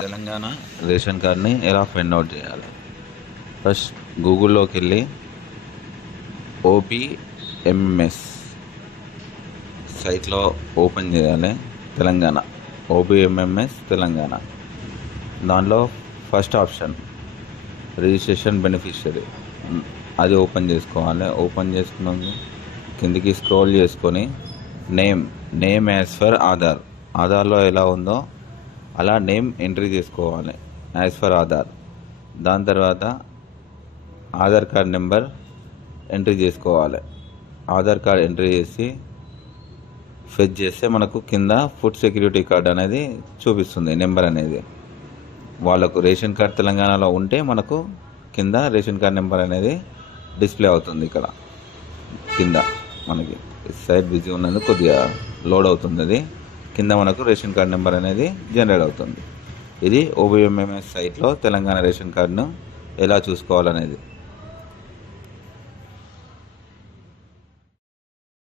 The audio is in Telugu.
తెలంగాణ రేషన్ కార్డ్ని ఎలా ఫైండ్ అవుట్ చేయాలి? ఫస్ట్ గూగుల్లోకి వెళ్ళి ఓబీఎంఎస్ సైట్లో ఓపెన్ చేయాలి. తెలంగాణ ఓబీఎంఎస్ తెలంగాణ. దానిలో ఫస్ట్ ఆప్షన్ రిజిస్ట్రేషన్ బెనిఫిషియరీ, అది ఓపెన్ చేసుకోవాలి. ఓపెన్ చేసుకున్నాక కిందికి స్క్రోల్ చేసుకొని నేమ్ యాజ్ ఫర్ ఆధార్లో ఎలా ఉందో అలా నేమ్ ఎంట్రీ చేసుకోవాలి యాజ్ ఫర్ ఆధార్. దాని తర్వాత ఆధార్ కార్డ్ నెంబర్ ఎంట్రీ చేసుకోవాలి. ఆధార్ కార్డ్ ఎంట్రీ చేసి ఫెచ్ చేస్తే మనకు కింద ఫుడ్ సెక్యూరిటీ కార్డ్ అనేది చూపిస్తుంది. నెంబర్ అనేది వాళ్ళకు రేషన్ కార్డ్ తెలంగాణలో ఉంటే మనకు కింద రేషన్ కార్డ్ నెంబర్ అనేది డిస్ప్లే అవుతుంది. ఇక్కడ కింద మనకి సైట్ బిజీ ఉన్నందుకు కొద్దిగా లోడ్ అవుతుంది. అది కింద మనకు రేషన్ కార్డ్ నెంబర్ అనేది జనరేట్ అవుతుంది. ఇది ఓబీఎంఎంఎస్ సైట్లో తెలంగాణ రేషన్ కార్డును ఎలా చూసుకోవాలనేది.